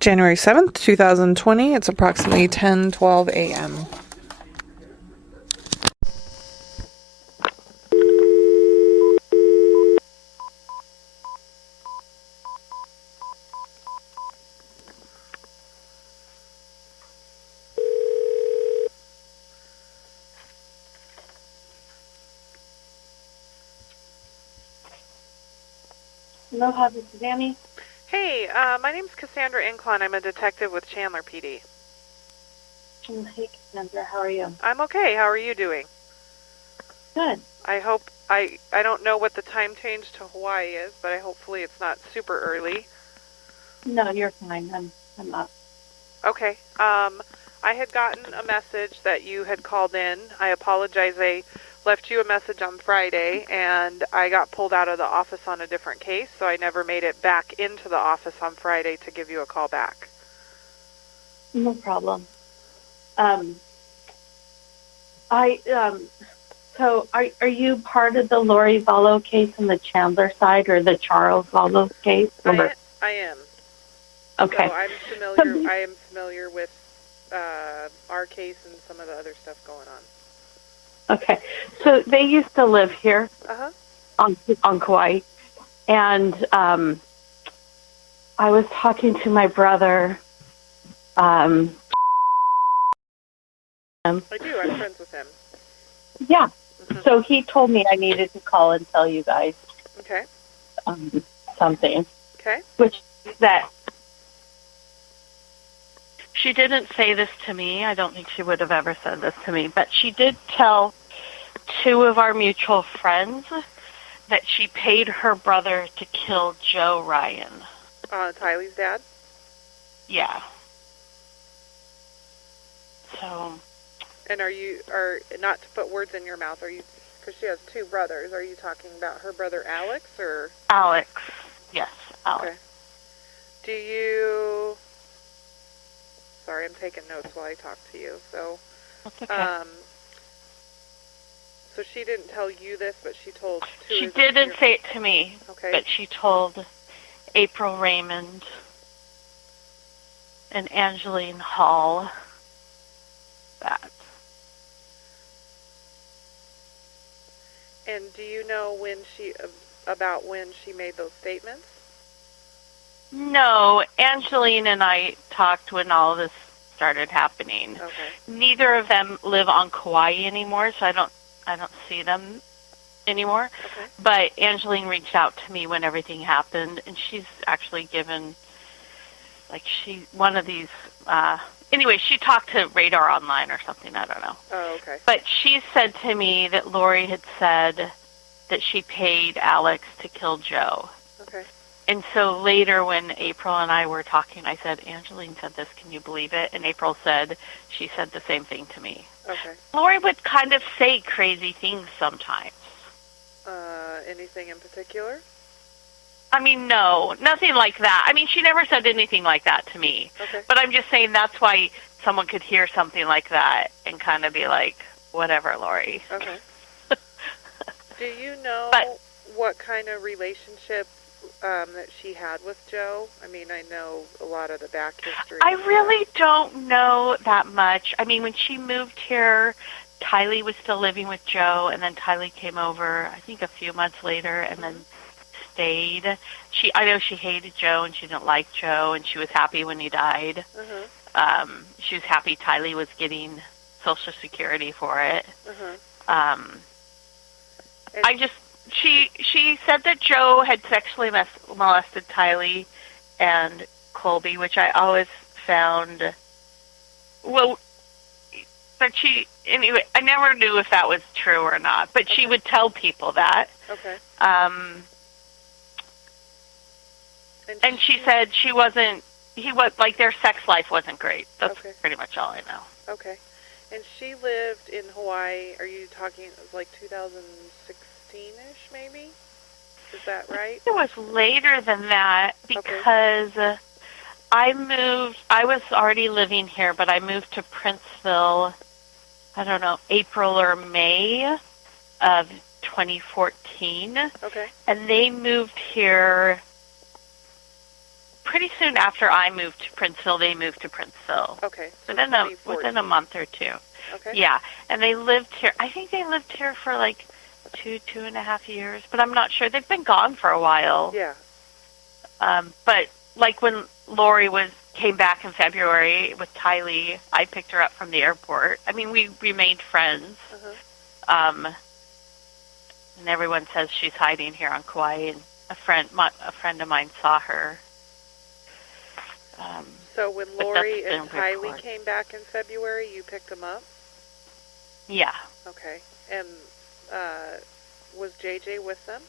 January 7th, 2020. It's approximately 10:12 a.m. Hello, how this is Annie. Hey, my name's Cassandra Inclon. I'm a detective with Chandler PD. Hey, Cassandra, how are you? I'm okay. How are you doing? Good. I don't know what the time change to Hawaii is, but hopefully it's not super early. No, you're fine. I'm up. Okay. I had gotten a message that you had called in. I apologize. I left you a message on Friday, and I got pulled out of the office on a different case, so I never made it back into the office on Friday to give you a call back. No problem. So are you part of the Laurie Vallow case on the Chandler side or the Charles Vallow case? I am. Okay. So I am familiar with our case and some of the other stuff going on. Okay. So they used to live here on Kauai, and I was talking to my brother. I do. I'm friends with him. Yeah. So he told me I needed to call and tell you guys something. Okay. Which is that she didn't say this to me. I don't think she would have ever said this to me. But she did tell two of our mutual friends that she paid her brother to kill Joe Ryan. Tylee's dad? Yeah. So... And are not to put words in your mouth, are you, because she has two brothers, are you talking about her brother Alex, or? Alex, yes, Alex. Okay. Do you, sorry, I'm taking notes while I talk to you, so. That's okay. So she didn't tell you this, but she told two. She didn't say it to me, okay. But she told April Raymond and Angeline Hall that. And do you know about when she made those statements? No, Angeline and I talked when all this started happening. Okay. Neither of them live on Kauai anymore, so I don't see them anymore. Okay. But Angeline reached out to me when everything happened, and she's actually given, one of these, anyway, she talked to Radar Online or something, I don't know. Oh, okay. But she said to me that Laurie had said that she paid Alex to kill Joe. Okay. And so later when April and I were talking, I said, Angeline said this, can you believe it? And April said, she said the same thing to me. Okay. Laurie would kind of say crazy things sometimes. Anything in particular? I mean, no, nothing like that. I mean, she never said anything like that to me. Okay. But I'm just saying that's why someone could hear something like that and kind of be like, whatever, Laurie. Okay. Do you know what kind of relationship that she had with Joe? I mean, I know a lot of the back history. I really don't know that much. I mean, when she moved here, Tylee was still living with Joe, and then Tylee came over, I think, a few months later, and then stayed. I know she hated Joe, and she didn't like Joe, and she was happy when he died. She was happy Tylee was getting Social Security for it. She said that Joe had sexually molested Tylee and Colby, which I always found, but anyway, I never knew if that was true or not, but she would tell people that. Okay. And she said their sex life wasn't great. That's pretty much all I know. Okay. And she lived in Hawaii, are you talking like 2016-ish maybe? Is that right? It was later than that because I was already living here, but I moved to Princeville, I don't know, April or May of 2014. Okay. And they moved here pretty soon after I moved to Princeville, they moved to Princeville. Okay. So within a month or two. Okay. Yeah, and they lived here. I think they lived here for like 2.5 years, but I'm not sure. They've been gone for a while. Yeah. But like when Laurie came back in February with Tylee, I picked her up from the airport. I mean, we remained friends. Uh-huh. And everyone says she's hiding here on Kauai, and a friend of mine saw her. So when Laurie and Tylee came back in February, you picked them up? Yeah. Okay. And was JJ with them?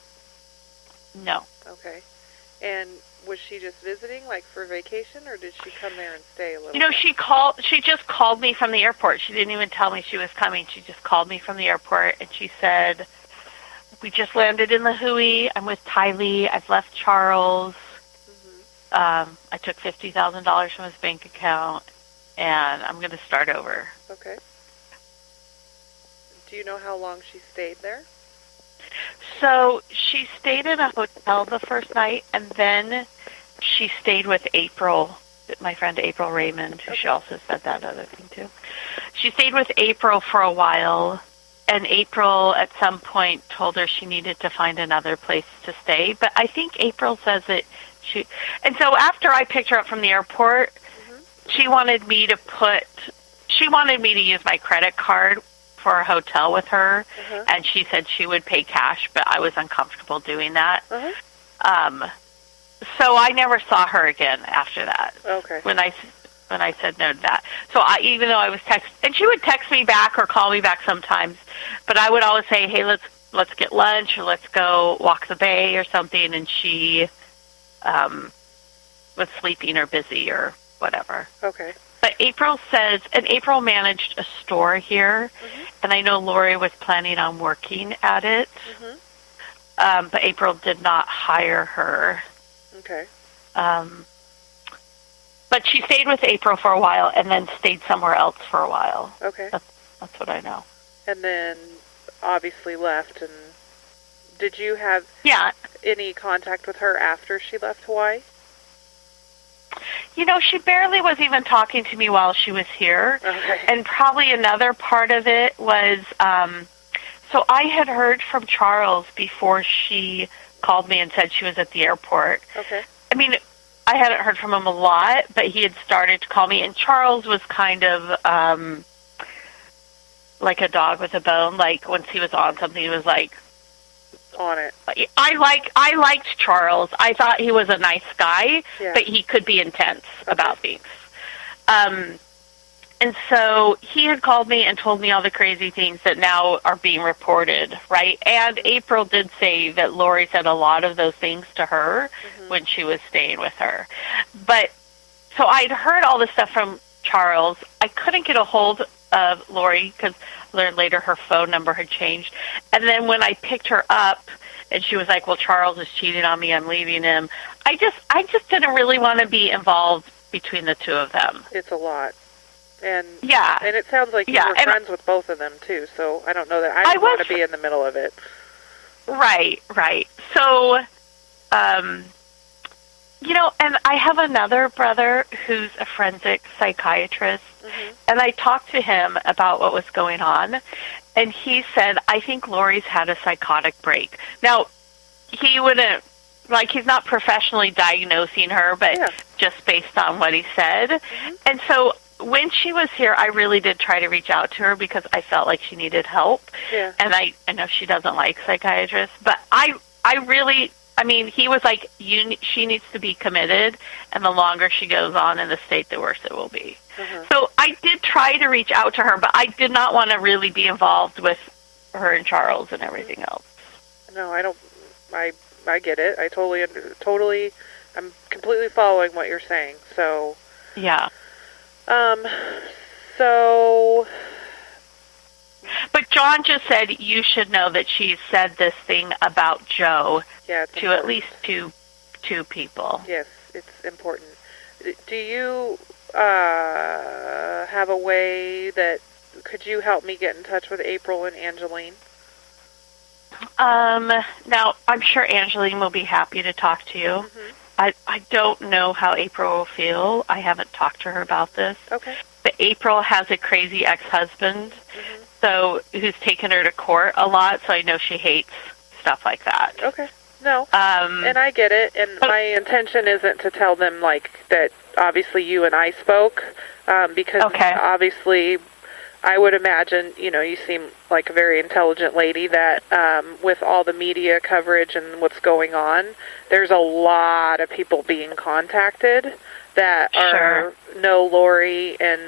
No. Okay. And was she just visiting, like for vacation, or did she come there and stay a little bit? She just called me from the airport. She didn't even tell me she was coming. She just called me from the airport, and she said, "We just landed in the Hui. I'm with Tylee. I've left Charles. I took $50,000 from his bank account, and I'm going to start over." Okay. Do you know how long she stayed there? So she stayed in a hotel the first night, and then she stayed with April, my friend April Raymond, who she also said that other thing too. She stayed with April for a while, and April at some point told her she needed to find another place to stay. But I think April says that and so after I picked her up from the airport, she wanted me to use my credit card for a hotel with her, and she said she would pay cash, but I was uncomfortable doing that. So I never saw her again after that. Okay. When I said no to that. So even though I was and she would text me back or call me back sometimes, but I would always say, "Hey, let's get lunch, or let's go walk the bay or something," and she was sleeping or busy or whatever. Okay. But April says, and April managed a store here, and I know Laurie was planning on working at it, but April did not hire her. Okay. But she stayed with April for a while and then stayed somewhere else for a while. Okay. That's what I know. And then obviously left. And did you have any contact with her after she left Hawaii? You know, she barely was even talking to me while she was here. Okay. And probably another part of it was, so I had heard from Charles before she called me and said she was at the airport. Okay. I mean, I hadn't heard from him a lot, but he had started to call me, and Charles was kind of like a dog with a bone. Like, once he was on something, he was like, on it. I liked Charles. I thought he was a nice guy, yeah. but he could be intense about things. And so he had called me and told me all the crazy things that now are being reported, right? And April did say that Laurie said a lot of those things to her when she was staying with her. But so I'd heard all this stuff from Charles. I couldn't get a hold of Laurie because I learned later her phone number had changed. And then when I picked her up and she was like, well, Charles is cheating on me, I'm leaving him, I just didn't really want to be involved between the two of them. It's a lot. And yeah. And it sounds like you were friends with both of them, too, so I don't know that I want to be in the middle of it. Right. So, you know, and I have another brother who's a forensic psychiatrist, and I talked to him about what was going on, and he said, I think Laurie's had a psychotic break. Now, he wouldn't, like, he's not professionally diagnosing her, but just based on what he said. And so when she was here, I really did try to reach out to her because I felt like she needed help. Yeah. And I know she doesn't like psychiatrists, but I mean, he was like, she needs to be committed, and the longer she goes on in the state, the worse it will be. So I did try to reach out to her, but I did not want to really be involved with her and Charles and everything else. No, I don't. I get it. I totally, I'm completely following what you're saying. So. Yeah. So. But John just said you should know that she said this thing about Joe to at least two people. Yes, it's important. Do you have a way that could you help me get in touch with April and Angeline? Now, I'm sure Angeline will be happy to talk to you. I don't know how April will feel. I haven't talked to her about this. Okay. But April has a crazy ex-husband, so who's taken her to court a lot, so I know she hates stuff like that. Okay. No. And I get it, and my intention isn't to tell them, like, that obviously you and I spoke, because obviously I would imagine, you seem like a very intelligent lady that with all the media coverage and what's going on, there's a lot of people being contacted that are know Laurie and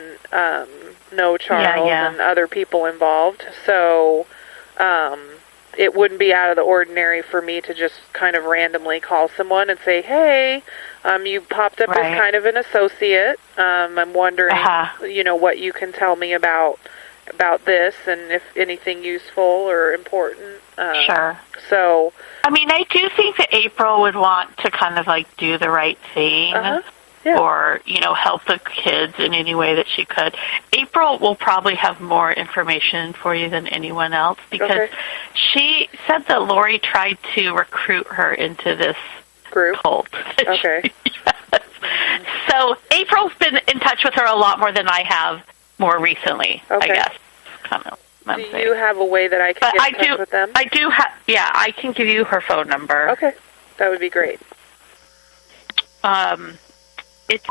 know Charles and other people involved. So it wouldn't be out of the ordinary for me to just kind of randomly call someone and say, hey, you popped up as kind of an associate. I'm wondering, what you can tell me about this and if anything useful or important. So, I mean, I do think that April would want to kind of like do the right thing. Or, help the kids in any way that she could. April will probably have more information for you than anyone else because she said that Laurie tried to recruit her into this group. Cult. Okay. So April's been in touch with her a lot more than I have more recently, I guess. Do you have a way that I can get in touch with them? I do have, I can give you her phone number. Okay. That would be great. It's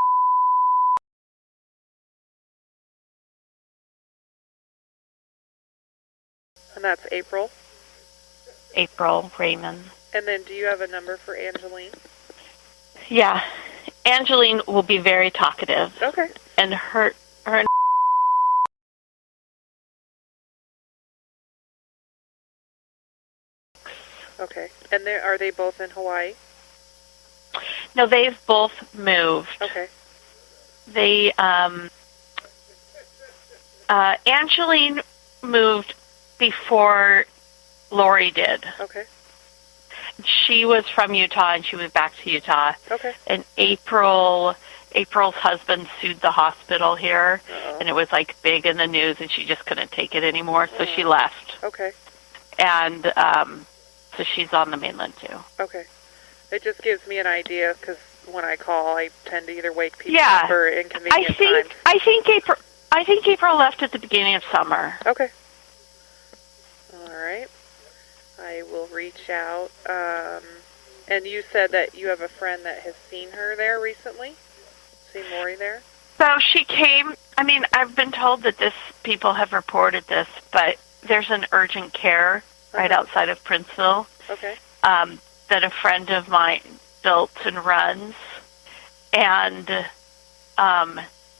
and that's April? April Raymond. And then do you have a number for Angeline? Yeah. Angeline will be very talkative. Okay. And her Okay. And are they both in Hawaii? No, they've both moved. Okay. They, Angeline moved before Laurie did. Okay. She was from Utah, and she moved back to Utah. Okay. And April's husband sued the hospital here, and it was, like, big in the news, and she just couldn't take it anymore, so she left. Okay. And so she's on the mainland, too. Okay. It just gives me an idea, because when I call, I tend to either wake people up or inconvenient times. I think April left at the beginning of summer. Okay. All right. I will reach out. And you said that you have a friend that has seen her there recently? Seen Laurie there? So she came, I mean, I've been told that people have reported this, but there's an urgent care right outside of Princeville. Okay. That a friend of mine built and runs, and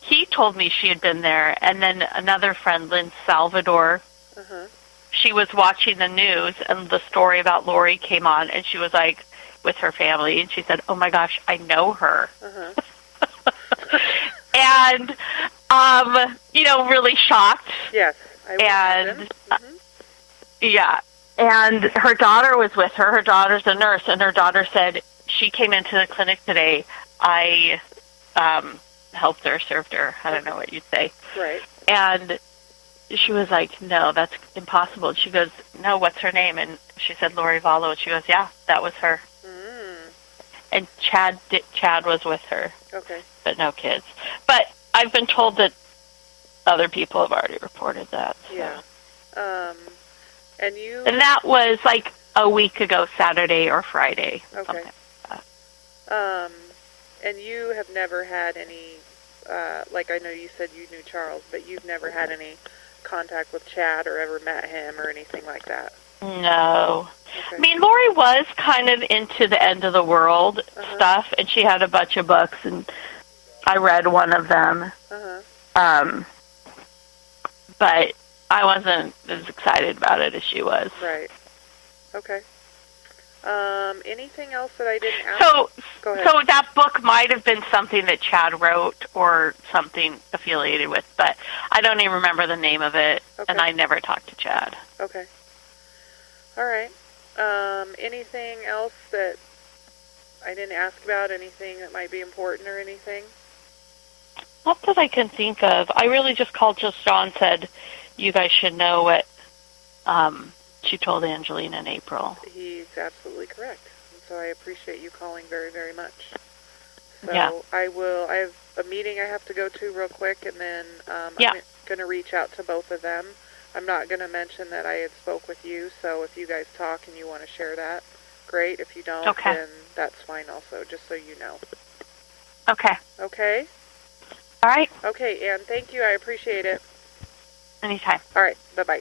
he told me she had been there, and then another friend, Lynn Salvador, she was watching the news, and the story about Laurie came on, and she was like, with her family, and she said, oh my gosh, I know her. And, really shocked. Yes. Yeah. And her daughter was with her. Her daughter's a nurse, and her daughter said, she came into the clinic today. I helped her, served her. I don't know what you'd say. Right. And she was like, no, that's impossible. And she goes, no, what's her name? And she said, Laurie Vallow. And she goes, yeah, that was her. And Chad was with her. Okay. But no kids. But I've been told that other people have already reported that. So. Yeah. And that was like a week ago, Saturday or Friday. Okay. And you have never had any, like I know you said you knew Charles, but you've never had any contact with Chad or ever met him or anything like that? No. Okay. I mean, Laurie was kind of into the end of the world stuff, and she had a bunch of books, and I read one of them. But I wasn't as excited about it as she was. Right. Okay. Anything else that I didn't ask? Go ahead. So that book might have been something that Chad wrote or something affiliated with, but I don't even remember the name of it, and I never talked to Chad. Okay. All right. Anything else that I didn't ask about? Anything that might be important or anything? Not that I can think of. I really just called John and said, you guys should know what she told Angeline in April. He's absolutely correct. And so I appreciate you calling very, very much. So Yeah. I have a meeting I have to go to real quick, and then Yeah. I'm going to reach out to both of them. I'm not going to mention that I had spoke with you, so if you guys talk and you want to share that, great. If you don't, Okay. then that's fine also, just so you know. Okay. Okay? All right. Okay, Ann, thank you. I appreciate it. Anytime. All right, bye-bye.